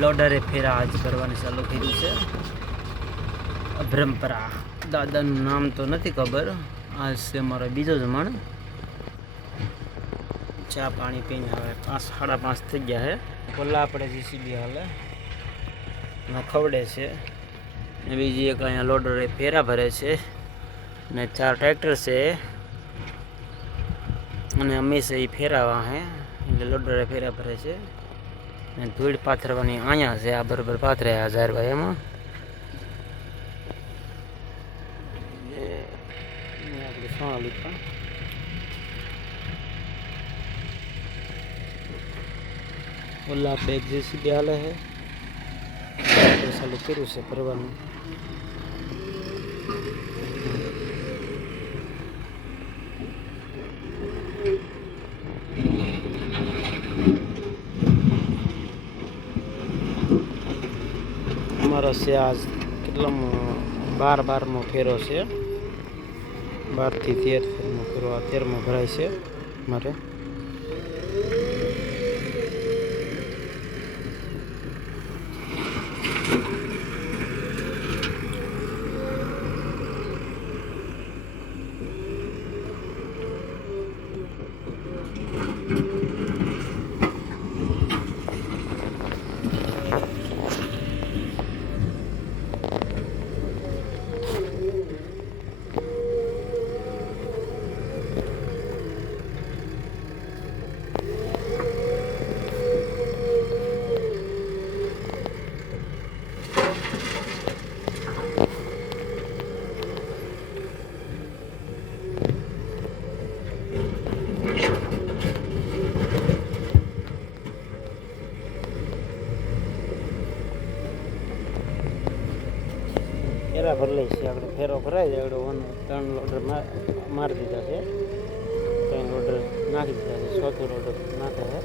લોડરે ફેરા આજ કરવાની ચાલુ કર્યું છે. અભ્રમપરા દાદાનું નામ તો નથી ખબર. આજ છે મારો બીજો જમણ. ચા પાણી પીને હવે 5 સાડા 5 થઈ ગયા છે. પેલા આપણે જીસીબી હાલે ખવડે છે ને બીજી એક અહીંયા લોડરે ફેરા ભરે છે ને 4 ટ્રેક્ટર છે અને અમે છે એ ફેરાવા હે એટલે લોડરે ફેરા ભરે છે ને ધૂળ પાથરવાની અહીંયા છે. આ બરાબર પાથરે હજારભાઈ એમાં આપણે સોનાલીકા ઓલા આપણે એક જેસીબી હાલે છે ચાલુ કર્યું છે ભરવાનું. અમારો છે આજ કેટલામો 12મો ફેરો છે. 12 થી 13મો ફેરો. આ 13મો ભરાય છે મારે. ફેરા ભરી લઈ છે આપણે. ફેરો ભરાઈ જાય આપણે 3 લોડર મારી દીધા છે. 3 લોડર નાખી દીધા છે. 4થું લોડર નાખે છે.